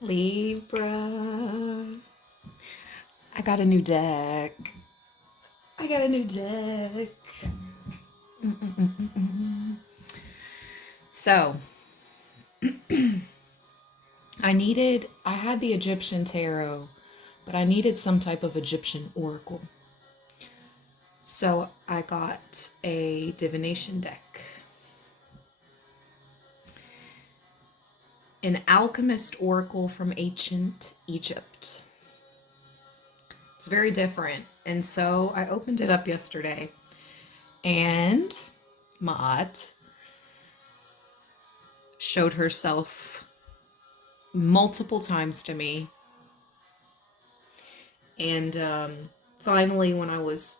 Libra. I got a new deck. I got a new deck. So, I had the Egyptian tarot, but I needed some type of Egyptian oracle. So I got a divination deck. An alchemist oracle from ancient Egypt. It's very different. And so I opened it up yesterday. And Ma'at showed herself multiple times to me. And finally, when I was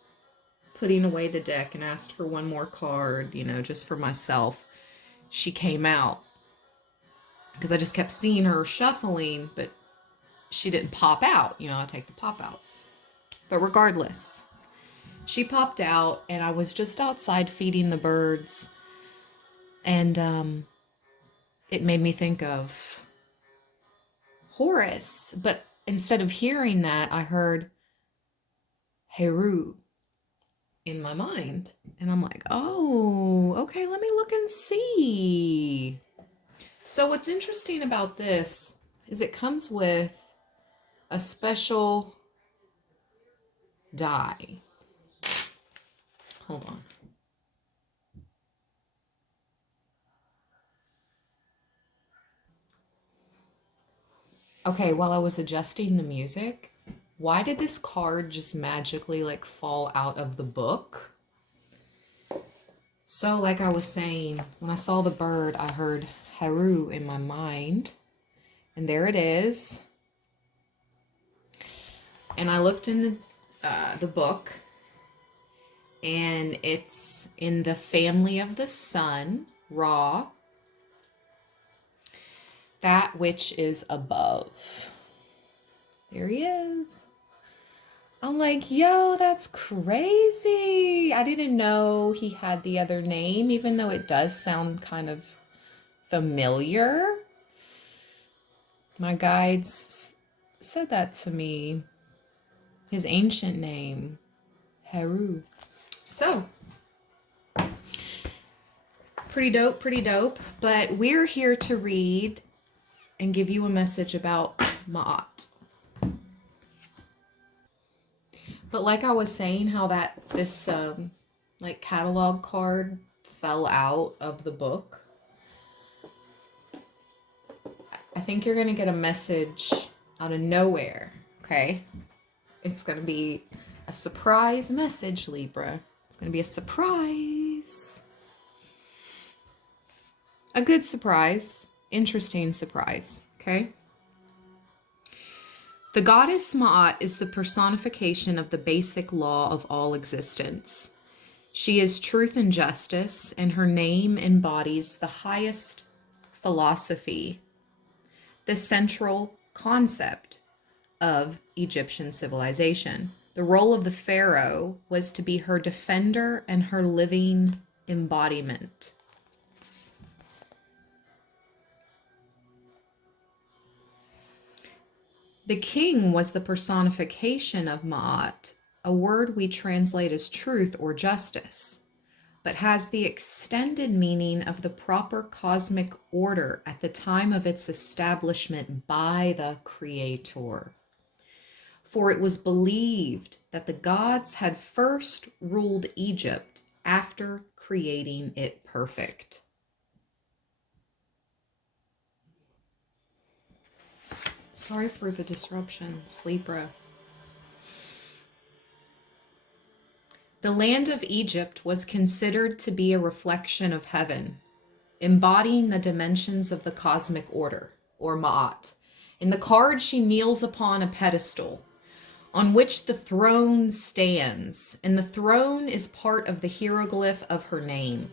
putting away the deck and asked for one more card, just for myself, she came out. Because I just kept seeing her shuffling, but she didn't pop out. I take the pop outs. But regardless, she popped out, and I was just outside feeding the birds. And it made me think of Horus. But instead of hearing that, I heard Heru in my mind. And I'm like, oh, okay, let me look and see. So what's interesting about this is it comes with a special die. Hold on. Okay, while I was adjusting the music, why did this card just magically fall out of the book? So like I was saying, when I saw the bird, I heard Haru in my mind. And there it is. And I looked in the book, and it's in the family of the sun, Ra, that which is above. There he is. I'm like, yo, that's crazy. I didn't know he had the other name, even though it does sound kind of familiar. My guides said that to me. His ancient name, Heru. So, pretty dope, pretty dope. But we're here to read and give you a message about Ma'at. But like I was saying, how this catalog card fell out of the book. I think you're gonna get a message out of nowhere. Okay, it's gonna be a surprise message, Libra. It's gonna be a surprise, a good surprise, interesting surprise. Okay. The goddess Ma'at is the personification of the basic law of all existence. She is truth and justice, and her name embodies the highest philosophy, the central concept of Egyptian civilization. The role of the pharaoh was to be her defender and her living embodiment. The king was the personification of Ma'at, a word we translate as truth or justice, but has the extended meaning of the proper cosmic order at the time of its establishment by the Creator. For it was believed that the gods had first ruled Egypt after creating it perfect. Sorry for the disruption, Libra. The land of Egypt was considered to be a reflection of heaven, embodying the dimensions of the cosmic order, or Ma'at. In the card, she kneels upon a pedestal on which the throne stands, and the throne is part of the hieroglyph of her name.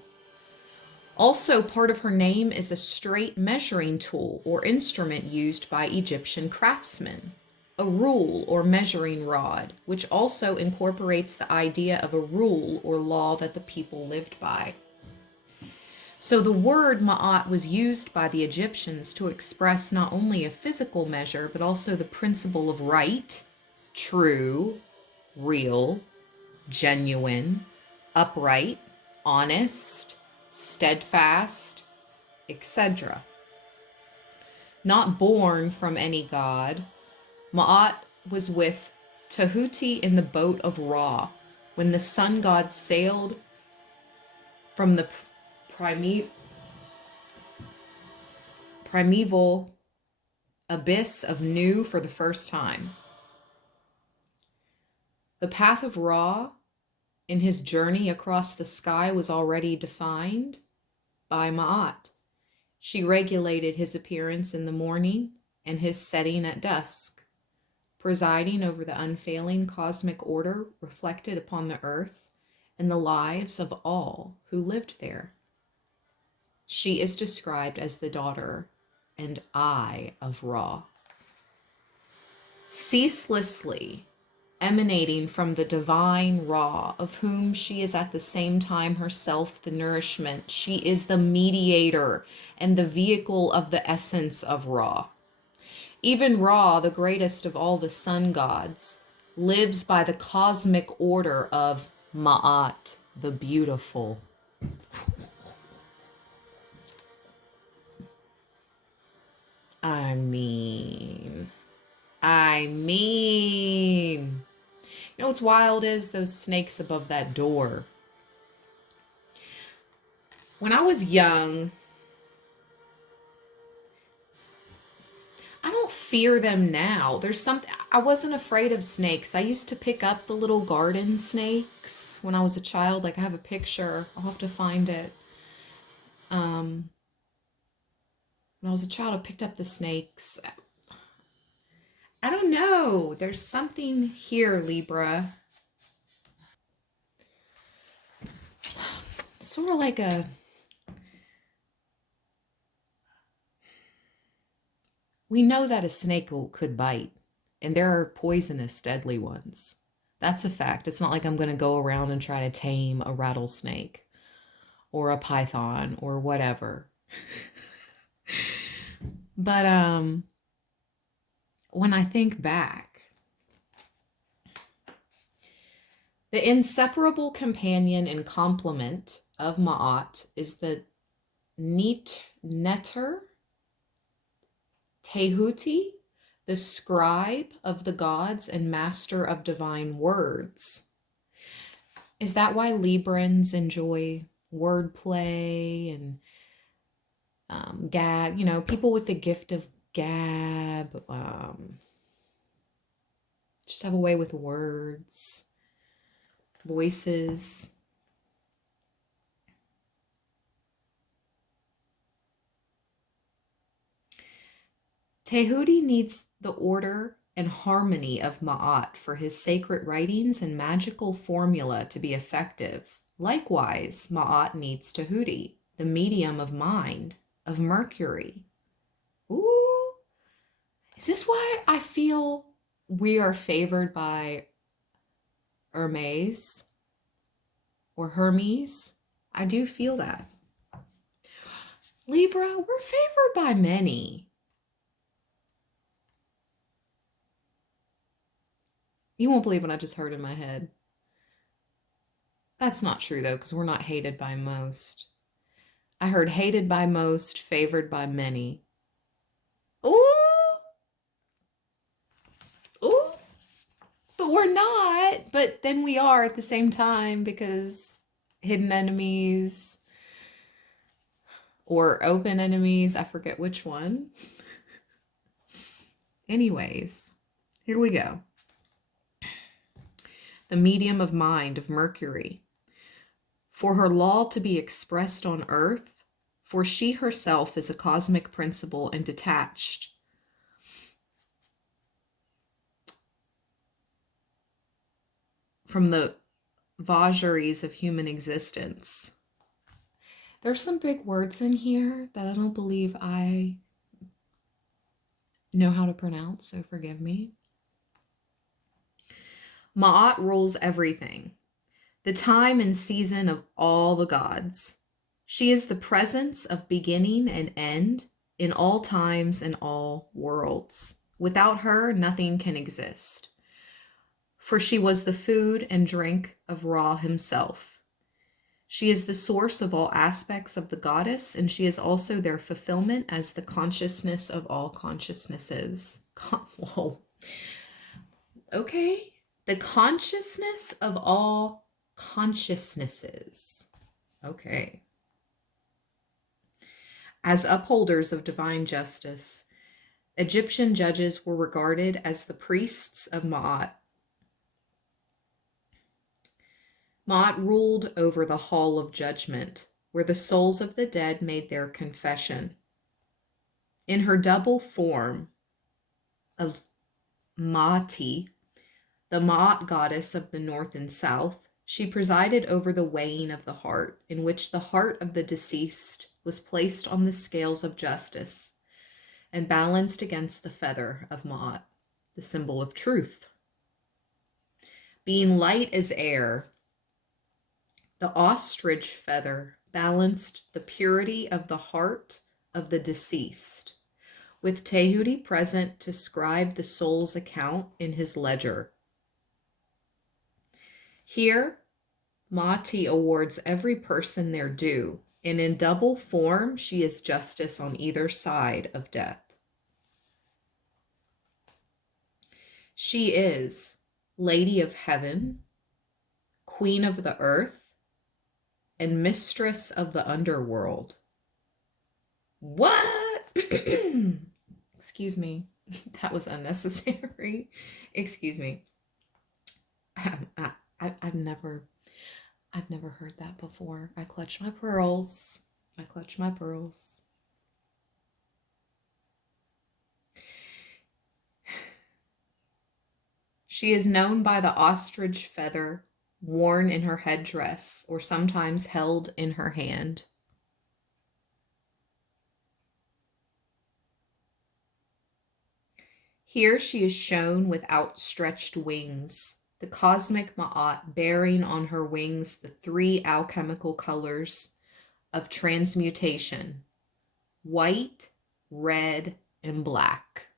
Also, part of her name is a straight measuring tool or instrument used by Egyptian craftsmen, a rule or measuring rod, which also incorporates the idea of a rule or law that the people lived by. So the word ma'at was used by the Egyptians to express not only a physical measure, but also the principle of right, true, real, genuine, upright, honest, steadfast, etc. Not born from any god, Ma'at was with Tahuti in the boat of Ra when the sun god sailed from the primeval abyss of Nu for the first time. The path of Ra in his journey across the sky was already defined by Ma'at. She regulated his appearance in the morning and his setting at dusk, presiding over the unfailing cosmic order reflected upon the earth and the lives of all who lived there. She is described as the daughter and eye of Ra. Ceaselessly emanating from the divine Ra, of whom she is at the same time herself the nourishment, she is the mediator and the vehicle of the essence of Ra. Even Ra, the greatest of all the sun gods, lives by the cosmic order of Ma'at, the beautiful. I mean, you know what's wild is those snakes above that door. When I was young, I don't fear them now. There's something, I wasn't afraid of snakes. I used to pick up the little garden snakes when I was a child. Like I have a picture, I'll have to find it. When I was a child, I picked up the snakes. I don't know. There's something here, Libra. Sort of like a, we know that a snake could bite, and there are poisonous, deadly ones. That's a fact. It's not like I'm going to go around and try to tame a rattlesnake or a python or whatever. But when I think back, the inseparable companion and complement of Ma'at is the Neter Tehuti, the scribe of the gods and master of divine words. Is that why Librans enjoy wordplay and gab? You know, people with the gift of gab just have a way with words, voices. Tehuti needs the order and harmony of Ma'at for his sacred writings and magical formula to be effective. Likewise, Ma'at needs Tehuti, the medium of mind, of Mercury. Ooh, is this why I feel we are favored by Hermes or Hermes? I do feel that. Libra, we're favored by many. You won't believe what I just heard in my head. That's not true, though, because we're not hated by most. I heard hated by most, favored by many. Ooh! Ooh! But we're not. But then we are at the same time because hidden enemies or open enemies, I forget which one. Anyways, here we go. The medium of mind of Mercury. For her law to be expressed on earth, for she herself is a cosmic principle and detached from the vagaries of human existence. There's some big words in here that I don't believe I know how to pronounce, so forgive me. Ma'at rules everything, the time and season of all the gods. She is the presence of beginning and end in all times and all worlds. Without her, nothing can exist. For she was the food and drink of Ra himself. She is the source of all aspects of the goddess, and she is also their fulfillment as the consciousness of all consciousnesses. Whoa. Okay. The consciousness of all consciousnesses. Okay. As upholders of divine justice, Egyptian judges were regarded as the priests of Ma'at. Ma'at ruled over the hall of judgment, where the souls of the dead made their confession. In her double form of Ma'ati, the Ma'at goddess of the north and south, she presided over the weighing of the heart, in which the heart of the deceased was placed on the scales of justice and balanced against the feather of Ma'at, the symbol of truth. Being light as air, the ostrich feather balanced the purity of the heart of the deceased, with Tehuti present to scribe the soul's account in his ledger. Here, Mati awards every person their due, and in double form, she is justice on either side of death. She is Lady of Heaven, Queen of the Earth, and Mistress of the Underworld. What? Excuse me. That was unnecessary. Excuse me. I've never heard that before. I clutch my pearls. She is known by the ostrich feather worn in her headdress or sometimes held in her hand. Here she is shown with outstretched wings, the cosmic Ma'at bearing on her wings the three alchemical colors of transmutation: white, red, and black.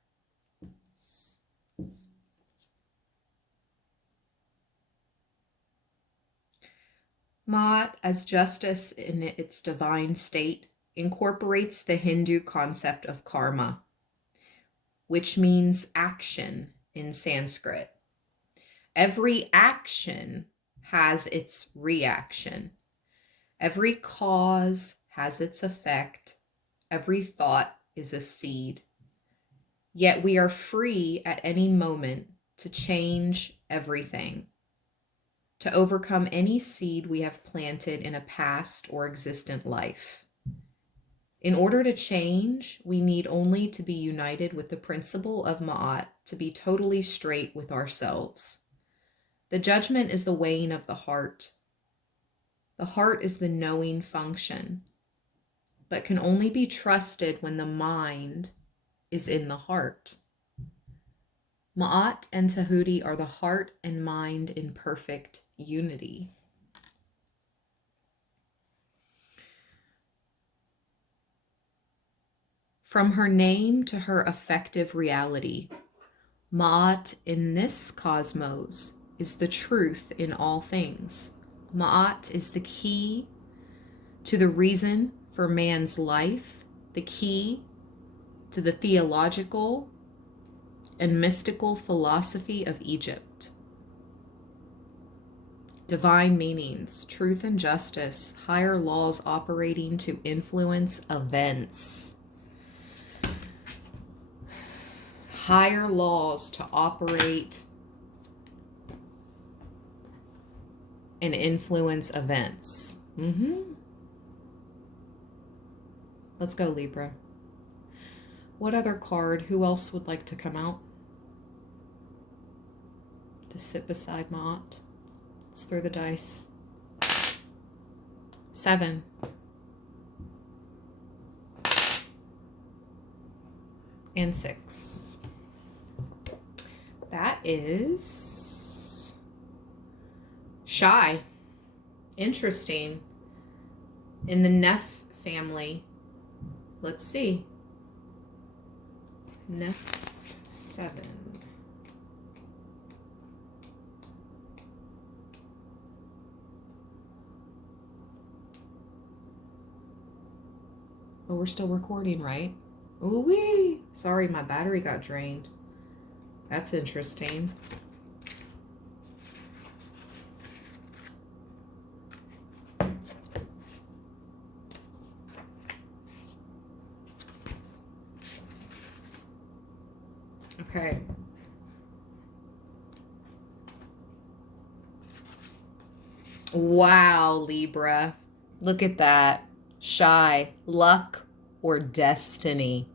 Ma'at, as justice in its divine state, incorporates the Hindu concept of karma, which means action in Sanskrit. Every action has its reaction. Every cause has its effect. Every thought is a seed. Yet we are free at any moment to change everything, to overcome any seed we have planted in a past or existent life. In order to change, we need only to be united with the principle of Ma'at, to be totally straight with ourselves. The judgment is the weighing of the heart. The heart is the knowing function, but can only be trusted when the mind is in the heart. Ma'at and Tehuti are the heart and mind in perfect unity. From her name to her effective reality, Ma'at in this cosmos is the truth in all things. Ma'at is the key to the reason for man's life, the key to the theological and mystical philosophy of Egypt. Divine meanings, truth and justice, higher laws operating to influence events. Higher laws to operate and influence events. Let's go, Libra. What other card? Who else would like to come out to sit beside Ma'at? Let's throw the dice. 7. And 6. That is shy. Interesting. In the Neph family, let's see. Neph 7. Oh, we're still recording, right? Ooh-wee. Sorry, my battery got drained. That's interesting. Okay. Wow, Libra. Look at that. Shy, luck, or destiny.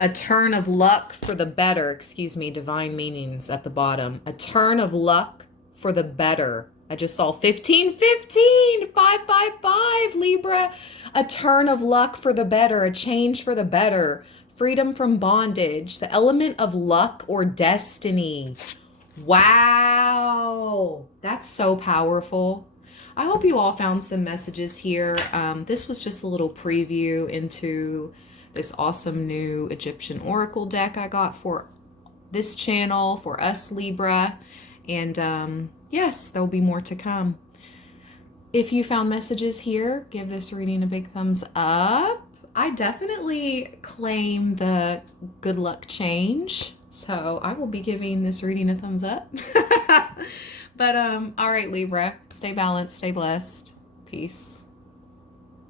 A turn of luck for the better. Excuse me, divine meanings at the bottom. A turn of luck for the better. I just saw 1515, 555, Libra. A turn of luck for the better, a change for the better. Freedom from bondage, the element of luck or destiny. Wow, that's so powerful. I hope you all found some messages here. This was just a little preview into this awesome new Egyptian Oracle deck I got for this channel, for us Libra. And yes, there'll be more to come. If you found messages here, give this reading a big thumbs up. I definitely claim the good luck change, so I will be giving this reading a thumbs up. But all right, Libra, stay balanced, stay blessed. Peace.